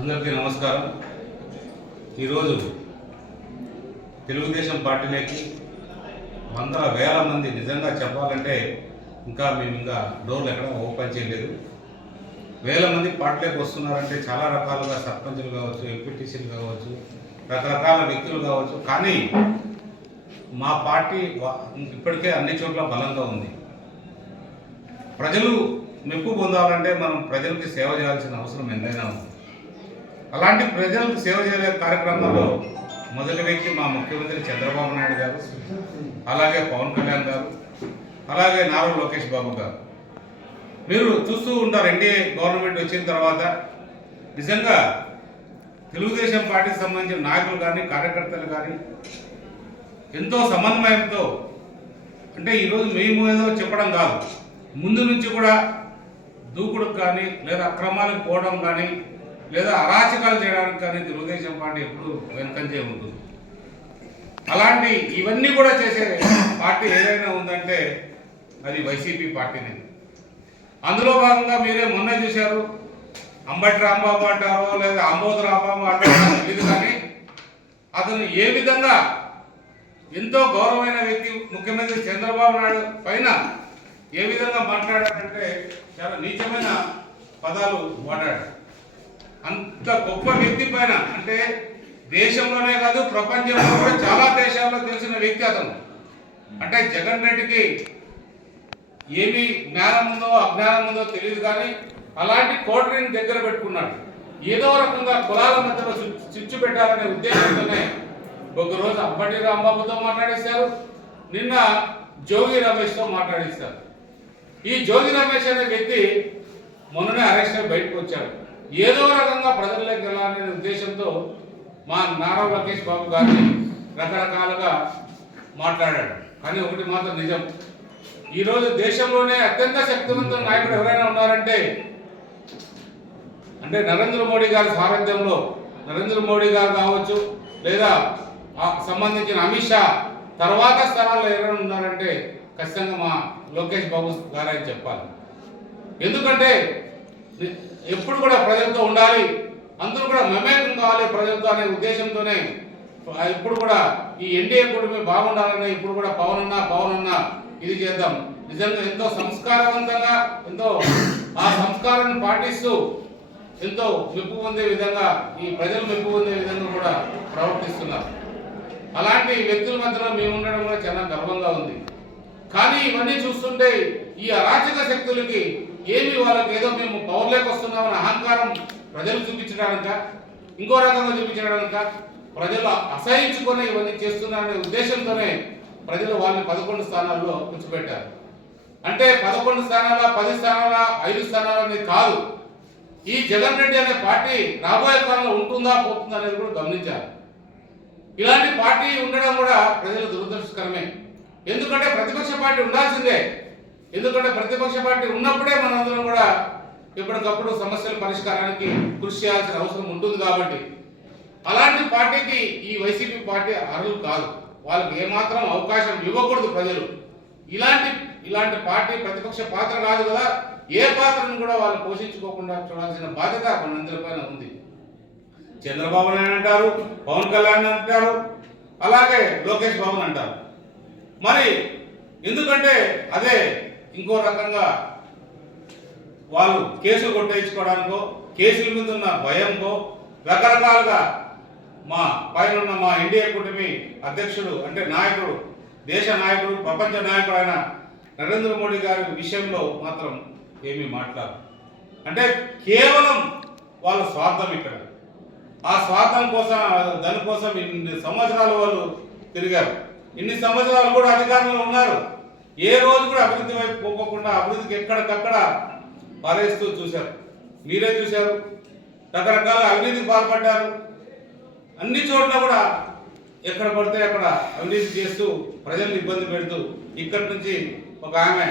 అందరికీ నమస్కారం. ఈరోజు తెలుగుదేశం పార్టీలోకి వందల వేల మంది, నిజంగా చెప్పాలంటే మేము ఇంకా డోర్లు ఎక్కడ ఓపెన్ చేయలేదు. వేల మంది పార్టీలోకి వస్తున్నారంటే చాలా రకాలుగా సర్పంచులు కావచ్చు, ఎంపీటీసీలు కావచ్చు, రకరకాల వ్యక్తులు కావచ్చు. కానీ మా పార్టీ ఇప్పటికే అన్ని చోట్ల బలంగా ఉంది. ప్రజలు మెప్పు పొందాలంటే మనం ప్రజలకి సేవ చేయాల్సిన అవసరం ఎంతైనా ఉంది. అలాంటి ప్రజలకు సేవ చేసే కార్యక్రమంలో మొదటి వ్యక్తి మా ముఖ్యమంత్రి చంద్రబాబు నాయుడు గారు, అలాగే పవన్ కళ్యాణ్ గారు, అలాగే నారా లోకేష్ బాబు గారు. మీరు చూస్తూ ఉంటారు, ఎన్డీఏ గవర్నమెంట్ వచ్చిన తర్వాత నిజంగా తెలుగుదేశం పార్టీకి సంబంధించిన నాయకులు కానీ, కార్యకర్తలు కానీ ఎంతో సమన్వయంతో, అంటే ఈరోజు మేము ఏదో చెప్పడం కాదు, ముందు నుంచి కూడా దూకుడుకు కానీ, లేదా అక్రమాలకు పోవడం కానీ, లేదా అరాచకాలు చేయడానికి కానీ తెలుగుదేశం పార్టీ ఎప్పుడు వెనుకంజే ఉంటుంది. అలాంటి ఇవన్నీ కూడా చేసే పార్టీ ఏదైనా ఉందంటే అది వైసీపీ పార్టీనే. అందులో భాగంగా మీరే మొన్న చూశారు, అంబటి రాంబాబు అంటారో లేదా అంబోధ రాంబాబు అంటారో తెలియదు, కానీ అతను ఏ విధంగా ఎంతో గౌరవమైన వ్యక్తి ముఖ్యమంత్రి చంద్రబాబు నాయుడు పైన ఏ విధంగా మాట్లాడాడంటే చాలా నీచమైన పదాలు వాడాడు. అంత గొప్ప వ్యక్తి పైన, అంటే దేశంలోనే కాదు ప్రపంచంలో కూడా చాలా దేశాల్లో తెలిసిన వ్యక్తి అతను. అంటే జగన్ రెడ్డికి ఏమి జ్ఞానం ఉందో అజ్ఞానం ఉందో తెలియదు, కానీ అలాంటి కోటరీని దగ్గర పెట్టుకున్నాడు. ఏదో రకంగా కులాల మధ్యలో చిచ్చు పెట్టాలనే ఉద్దేశంతోనే ఒకరోజు అంబటి రాంబాబుతో మాట్లాడేశారు, నిన్న జోగి రమేష్తో మాట్లాడేశారు. ఈ జోగి రమేష్ అనే వ్యక్తి మొన్ననే అరెస్ట్ అయి బయటకు వచ్చాడు. ఏదో రకంగా ప్రజల్లోకి వెళ్ళాలనే ఉద్దేశంతో మా నారా లోకేష్ బాబు గారిని రకరకాలుగా మాట్లాడాడు. కానీ ఒకటి మాత్రం నిజం, ఈరోజు దేశంలోనే అత్యంత శక్తివంతమైన నాయకుడు ఎవరైనా ఉన్నారంటే నరేంద్ర మోడీ గారి సారథ్యంలో, నరేంద్ర మోడీ గారు కావచ్చు, లేదా సంబంధించిన అమిత్ షా తర్వాత స్థానాల్లో ఎవరైనా ఉన్నారంటే ఖచ్చితంగా మా లోకేష్ బాబు గారని చెప్పాలి. ఎందుకంటే ఎప్పుడు కూడా ప్రజలతో ఉండాలి, అందరూ కూడా మమేకం కావాలి ప్రజలతో అనే ఉద్దేశంతోనే ఇప్పుడు కూడా ఈ ఎన్డీఏ కూటమి బాగుండాలని ఇప్పుడు కూడా పవన్ అన్న ఇది చేద్దాం. నిజంగా ఎంతో సంస్కారవంతంగా, ఎంతో ఆ సంస్కారాన్ని పాటిస్తూ ఎంతో మెప్పు పొందే విధంగా, ఈ ప్రజలు మెప్పు పొందే విధంగా కూడా ప్రవర్తిస్తున్నారు. అలాంటి వ్యక్తుల మధ్యలో మేము ఉండడం కూడా చాలా గర్వంగా ఉంది. కానీ ఇవన్నీ చూస్తుంటే ఈ అరాచక శక్తులకి ఏమి వాళ్ళకి ఏదో మేము పవర్లోకి వస్తున్నామని అహంకారం ప్రజలు చూపించడానిక, ఇంకో రకంగా చూపించడానిక, ప్రజలు అసహించుకొని ఇవన్నీ చేస్తున్నారనే ఉద్దేశంతోనే ప్రజలు వాళ్ళని 11 స్థానాల్లో కూర్చోబెట్టారు. అంటే 11 స్థానాల, 10 స్థానాల, 5 స్థానాలు అనేది కాదు. ఈ జగన్ రెడ్డి అనే పార్టీ రాబోయే కాలంలో ఉంటుందా పోతుందా అనేది కూడా గమనించారు. ఇలాంటి పార్టీ ఉండడం కూడా ప్రజలు దురదృష్టకరమే. ఎందుకంటే ప్రతిపక్ష పార్టీ ఉండాల్సిందే. ఎందుకంటే ప్రతిపక్ష పార్టీ ఉన్నప్పుడే మనందరం కూడా ఎప్పటికప్పుడు సమస్యల పరిష్కారానికి కృషి చేయాల్సిన అవసరం ఉంటుంది. కాబట్టి అలాంటి పార్టీకి ఈ వైసీపీ పార్టీ అర్హులు కాదు, వాళ్ళకి ఏమాత్రం అవకాశం ఇవ్వకూడదు ప్రజలు. ఇలాంటి పార్టీ ప్రతిపక్ష పాత్ర కాదు కదా, ఏ పాత్రను కూడా వాళ్ళు పోషించుకోకుండా చూడాల్సిన బాధ్యత మనందరిపైన ఉంది. చంద్రబాబు నాయుడు అంటారు, పవన్ కళ్యాణ్ అంటారు, అలాగే లోకేష్ బాబు అంటారు. మరి ఎందుకంటే అదే ఇంకో రకంగా వాళ్ళు కేసులు కొట్టేయించుకోవడానికో, కేసుల మీద ఉన్న భయంకో రకరకాలుగా మా పైన మా ఎన్డీఏ కూటమి అధ్యక్షుడు, అంటే నాయకుడు, దేశ నాయకుడు, ప్రపంచ నాయకుడు అయిన నరేంద్ర మోడీ గారి విషయంలో మాత్రం ఏమీ మాట్లాడు. అంటే కేవలం వాళ్ళ స్వార్థం ఇక్కడ. ఆ స్వార్థం కోసం, దానికోసం ఇన్ని సంవత్సరాలు వాళ్ళు తిరిగారు. ఇన్ని సంవత్సరాలు కూడా అధికారంలో ఉన్నారు. ఏ రోజు కూడా అభివృద్ధి వైపు పోకుండా అభివృద్ధికి ఎక్కడికక్కడ పారేస్తూ చూశారు. మీరే చూశారు, రకరకాల అవినీతికి పాల్పడ్డారు. అన్ని చోట్ల కూడా ఎక్కడ పడితే అక్కడ అవినీతి చేస్తూ ప్రజల్ని ఇబ్బంది పెడుతూ, ఇక్కడి నుంచి ఒక ఆమె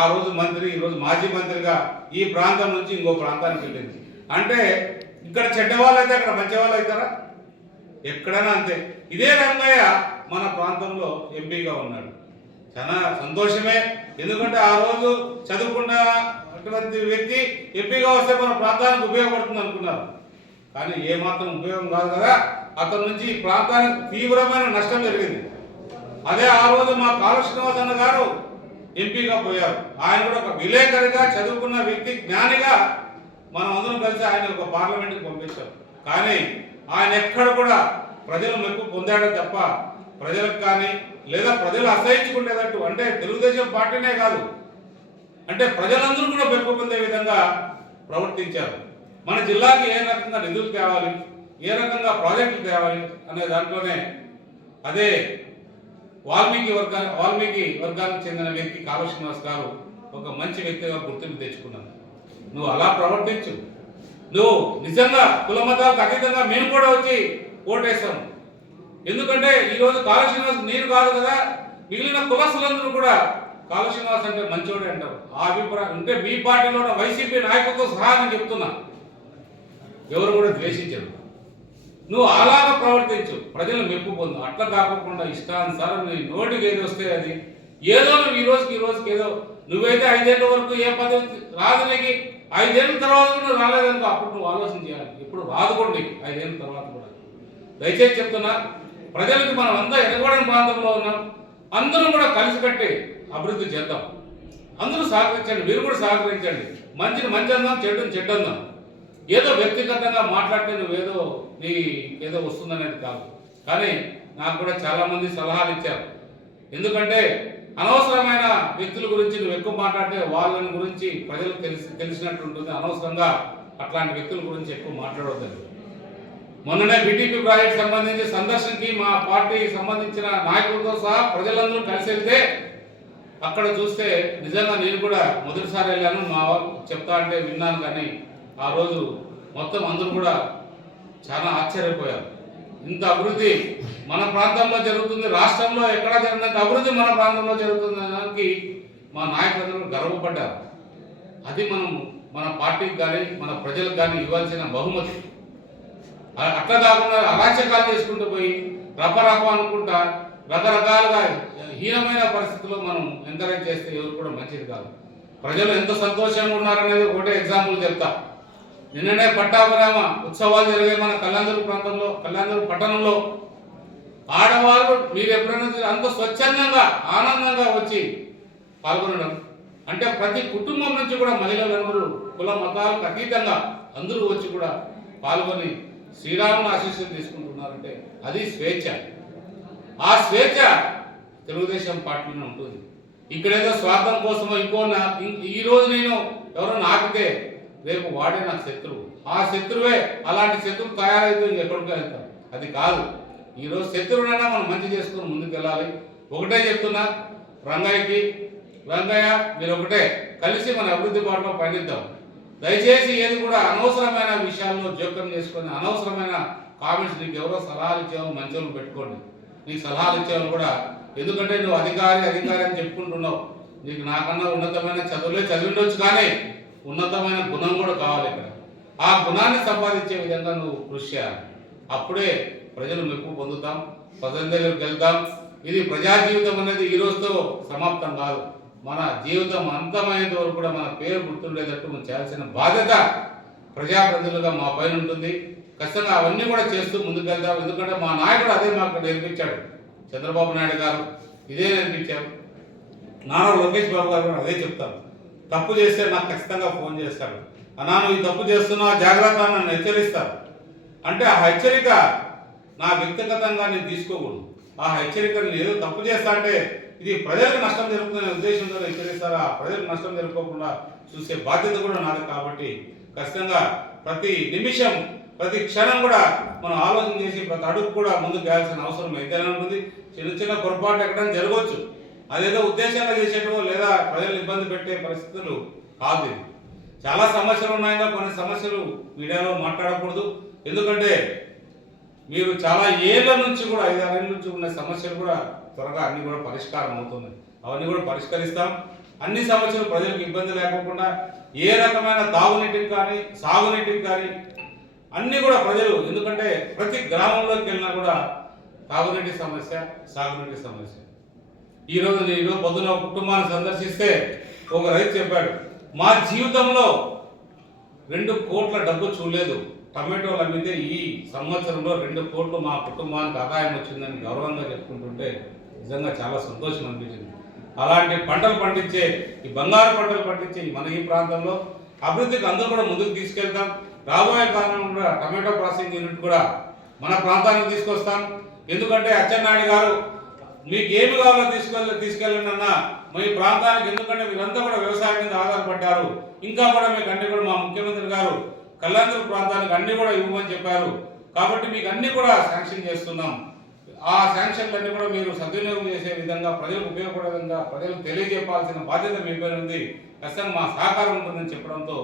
ఆ రోజు మంత్రి, ఈరోజు మాజీ మంత్రిగా ఈ ప్రాంతం నుంచి ఇంకో ప్రాంతానికి వెళ్ళింది. అంటే ఇక్కడ చెడ్డవాళ్ళు అయితే అక్కడ మంచి వాళ్ళు అవుతారా? ఎక్కడైనా అంతే. ఇదే రంగయ్య మన ప్రాంతంలో ఎంపీగా ఉన్నాడు. చాలా సంతోషమే, ఎందుకంటే ఆ రోజు చదువుకున్న అటువంటి వ్యక్తి ఎంపీగా వస్తే మన ప్రాంతానికి ఉపయోగపడుతుంది అనుకున్నారు. కానీ ఏమాత్రం ఉపయోగం కాదు కదా. అతని నుంచి ఈ ప్రాంతానికి తీవ్రమైన నష్టం జరిగింది. అదే ఆ రోజు మా కాళ శ్రీనివాస్ అన్న గారు ఎంపీగా పోయారు. ఆయన కూడా ఒక విలేకరిగా చదువుకున్న వ్యక్తి, జ్ఞానిగా మనం అందరం కలిసి ఆయన ఒక పార్లమెంట్కి పంపించాం. కానీ ఆయన ఎక్కడ కూడా ప్రజలు మెప్పు పొందాడో తప్ప ప్రజలకు కానీ లేదా ప్రజలు అసహించుకునేటట్టు, అంటే తెలుగుదేశం పార్టీనే కాదు, అంటే ప్రజలందరూ కూడా మెప్పు పొందే విధంగా ప్రవర్తించారు. మన జిల్లాకి ఏ రకంగా నిధులు తేవాలి, ఏ రకంగా ప్రాజెక్టులు తేవాలి అనే దాంట్లోనే అదే వాల్మీకి వర్గానికి చెందిన వ్యక్తి కాళ శ్రీనివాస్ గారు ఒక మంచి వ్యక్తిగా గుర్తింపు తెచ్చుకున్నాను. నువ్వు అలా ప్రవర్తించు. నువ్వు నిజంగా కుల మతాలకు అతీతంగా మేము కూడా వచ్చి ఓటేస్తాము. ఎందుకంటే ఈరోజు కాళ శ్రీనివాస్ నేను కాదు కదా, మిగిలిన కులస్తులందరూ కూడా కాళ శ్రీనివాస్ అంటే మంచోడే అంటారు. ఆ అభిప్రాయం అంటే మీ పార్టీలో ఉన్న వైసీపీ నాయకులతో సహా నేను చెప్తున్నా, ఎవరు కూడా ద్వేషించరు. నువ్వు అలాగా ప్రవర్తించు, ప్రజలు మెప్పు పొందు. అట్లా కాకుండా ఇష్టానుసారం నీ నోటికి ఏది వస్తే అది ఏదో నువ్వు ఈ రోజుకి ఏదో నువ్వైతే 5 ఏళ్ళ వరకు ఏ పదవి రాదు, నీకు 5 ఏళ్ళ తర్వాత కూడా రాలేదనుకో, అప్పుడు నువ్వు ఆలోచన చేయాలి. ఇప్పుడు రాదుకోండి 5 ఏళ్ళ తర్వాత కూడా. దయచేసి చెప్తున్నా, ప్రజలకు మనం అంతా ఎనగబడిన ప్రాంతంలో ఉన్నాం, అందరూ కూడా కలిసికట్టి అభివృద్ధి చేద్దాం. అందరూ సహకరించండి, మీరు కూడా సహకరించండి. మంచిని మంచి అందాం, చెడ్డని చెడ్డందాం. ఏదో వ్యక్తిగతంగా మాట్లాడితే నువ్వేదో నీ ఏదో వస్తుందనేది కాదు. కానీ నాకు కూడా చాలామంది సలహాలు ఇచ్చారు. ఎందుకంటే అనవసరమైన వ్యక్తుల గురించి నువ్వు ఎక్కువ మాట్లాడితే వాళ్ళని గురించి ప్రజలకు తెలిసినట్టు ఉంటుంది. అనవసరంగా అట్లాంటి వ్యక్తుల గురించి ఎక్కువ మాట్లాడవద్దండి. మొన్ననే బీటీపీ ప్రాజెక్ట్ సంబంధించి సందర్శనకి మా పార్టీ సంబంధించిన నాయకులతో సహా ప్రజలందరూ కలిసి వెళ్తే అక్కడ చూస్తే నిజంగా నేను కూడా మొదటిసారి వెళ్ళాను. మా చెప్తా అంటే విన్నాను, కానీ ఆ రోజు మొత్తం అందరూ కూడా చాలా ఆశ్చర్యపోయారు. ఇంత అభివృద్ధి మన ప్రాంతంలో జరుగుతుంది, రాష్ట్రంలో ఎక్కడా జరిగినంత అభివృద్ధి మన ప్రాంతంలో జరుగుతుంది అనడానికి మా నాయకులందరూ గర్వపడ్డారు. అది మన పార్టీకి కానీ మన ప్రజలకు కానీ ఇవ్వాల్సిన బహుమతి. అట్లా కాకుండా అరాచకాలు చేసుకుంటూ పోయి రపరప అనుకుంటా రకరకాలుగా హీనమైన పరిస్థితుల్లో మనం ఎంకరేజ్ చేస్తే ఎవరు కూడా మంచిది కాదు. ప్రజలు ఎంత సంతోషంగా ఉన్నారనేది ఒకటే ఎగ్జాంపుల్ చెప్తా. నిన్ననే పట్టాభిరామ ఉత్సవాలు జరిగాయి మన కళ్యాణదుర్గ ప్రాంతంలో, కళ్యాణదుర్గ పట్టణంలో. ఆడవాళ్ళు మీరు ఎప్పుడైనా అంత స్వచ్ఛందంగా ఆనందంగా వచ్చి పాల్గొనడం, అంటే ప్రతి కుటుంబం నుంచి కూడా మహిళలందరూ కుల మతాలకు అతీతంగా అందరూ వచ్చి కూడా పాల్గొని శ్రీరాముని ఆశీస్సులు తీసుకుంటున్నారంటే అది స్వేచ్ఛ. ఆ స్వేచ్ఛ తెలుగుదేశం పార్టీలో ఉంటుంది. ఇక్కడేదో స్వార్థం కోసమో ఈ రోజు నేను ఎవరో ఆపితే రేపు వాడే నాకు శత్రువు. ఆ శత్రువే అలాంటి శత్రువు తయారైతే ఎక్కడికి వెళ్తాం. అది కాదు. ఈరోజు శత్రువునైనా మనం మంచి చేసుకుని ముందుకు వెళ్ళాలి. ఒకటే చెప్తున్నా రంగయ్య, మీరు ఒకటే కలిసి మన అభివృద్ధి బాటలో పయనిద్దాం. దయచేసి ఏది కూడా అనవసరమైన విషయాల్లో జోక్యం చేసుకొని అనవసరమైన కామెంట్స్, నీకు ఎవరో సలహాలు ఇచ్చేవో మంచోళ్ళు పెట్టుకోండి. నీకు సలహాలు ఇచ్చేవాళ్ళు కూడా, ఎందుకంటే నువ్వు అధికారి అని చెప్పుకుంటున్నావు. నీకు నాకన్నా ఉన్నతమైన చదువులే చదివిండొచ్చు, కానీ ఉన్నతమైన గుణం కూడా కావాలి. ఇక్కడ ఆ గుణాన్ని సంపాదించే విధంగా నువ్వు కృషి చేయాలి. అప్పుడే ప్రజలు మెప్పు పొందుతాం, ప్రజల దగ్గరికి వెళ్తాం. ఇది ప్రజా జీవితం అనేది ఈ రోజుతో సమాప్తం కాదు. మన జీవితం అంతమైనంత వరకు కూడా మన పేరు గుర్తుండేటట్టు మనం చేయాల్సిన బాధ్యత ప్రజాప్రతినిధులుగా మా పైన ఉంటుంది. ఖచ్చితంగా అవన్నీ కూడా చేస్తూ ముందుకెళ్తాం. ఎందుకంటే మా నాయకుడు అదే మాకు నేర్పించాడు. చంద్రబాబు నాయుడు గారు ఇదే నేర్పించారు. నారా లోకేష్ బాబు గారు అదే చెప్తారు. తప్పు చేస్తే నాకు ఖచ్చితంగా ఫోన్ చేస్తాడు, అన్నాను ఈ తప్పు చేస్తున్నా జాగ్రత్త, నన్ను హెచ్చరిస్తారు. అంటే ఆ హెచ్చరిక నా వ్యక్తిగతంగా నేను తీసుకోకూడదు. ఆ హెచ్చరికను ఏదో తప్పు చేస్తా అంటే ఇది ప్రజలకు నష్టం జరుగుతుందనే ఉద్దేశంతో హెచ్చరిస్తారు. ఆ ప్రజలకు నష్టం జరగకుండా చూసే బాధ్యత కూడా నాది. కాబట్టి ఖచ్చితంగా ప్రతి నిమిషం ప్రతి క్షణం కూడా మనం ఆలోచన చేసి ప్రతి అడుగు కూడా ముందుకు వేయాల్సిన అవసరం ఎంతైనా ఉంటుంది. చిన్న పొరపాటు ఎక్కడైనా జరగవచ్చు. అదేదో ఉద్దేశంగా చేసేటో లేదా ప్రజలు ఇబ్బంది పెట్టే పరిస్థితులు కాదు. ఇది చాలా సమస్యలు ఉన్నాయిగా, కొన్ని సమస్యలు మీడియాలో మాట్లాడకూడదు. ఎందుకంటే మీరు చాలా ఏళ్ళ నుంచి కూడా 5-6 ఏళ్ళ నుంచి ఉన్న సమస్యలు కూడా త్వరగా అన్ని కూడా పరిష్కారం అవుతుంది. అవన్నీ కూడా పరిష్కరిస్తాం. అన్ని సమస్యలు ప్రజలకు ఇబ్బంది లేకుండా ఏ రకమైన తాగునీటికి కానీ సాగునీటికి కానీ అన్నీ కూడా ప్రజలు, ఎందుకంటే ప్రతి గ్రామంలోకి వెళ్ళినా కూడా తాగునీటి సమస్య, సాగునీటి సమస్య. ఈరోజు నేను పొద్దున కుటుంబాన్ని సందర్శిస్తే ఒక రైతు చెప్పాడు, మా జీవితంలో 2 కోట్ల డబ్బు చూడలేదు, టమాటోలు అమ్మితే ఈ సంవత్సరంలో 2 కోట్లు మా కుటుంబానికి ఆదాయం వచ్చిందని గౌరవంగా చెప్పుకుంటుంటే నిజంగా చాలా సంతోషం అనిపించింది. అలాంటి పంటలు పండించే ఈ బంగారు పంటలు పండించే మన ఈ ప్రాంతంలో అభివృద్ధికి అందరూ కూడా ముందుకు తీసుకెళ్తాం. రాబోయే కాలంలో కూడా టమాటో ప్రాసెసింగ్ యూనిట్ కూడా మన ప్రాంతానికి తీసుకొస్తాం. ఎందుకంటే అచ్చెన్నాయుడు గారు మీకు ఏమి కావాలో తీసుకెళ్ళండి అన్న మీ ప్రాంతానికి, ఎందుకంటే మీరంతా కూడా వ్యవసాయం మీద ఆధారపడ్డారు. ఇంకా కూడా మీకు అన్ని కూడా మా ముఖ్యమంత్రి గారు కళ్యాణదుర్గ ప్రాంతానికి అన్ని కూడా ఇవ్వమని చెప్పారు. కాబట్టి మీకు అన్ని కూడా శాంక్షన్ చేస్తున్నాం. ఆ శాంక్షన్లన్నీ కూడా మీరు సద్వినియోగం చేసే విధంగా, ప్రజలకు ఉపయోగపడే విధంగా ప్రజలకు తెలియజెప్పాల్సిన బాధ్యత మీ పైన ఉంది. ఖచ్చితంగా మా సహకారం ఉంటుందని చెప్పడంతో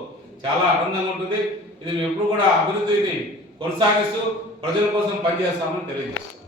చాలా ఆనందంగా ఉంటుంది. ఇది మేము ఎప్పుడు కూడా అభివృద్ధిని కొనసాగిస్తూ ప్రజల కోసం పనిచేస్తామని తెలియజేస్తాం.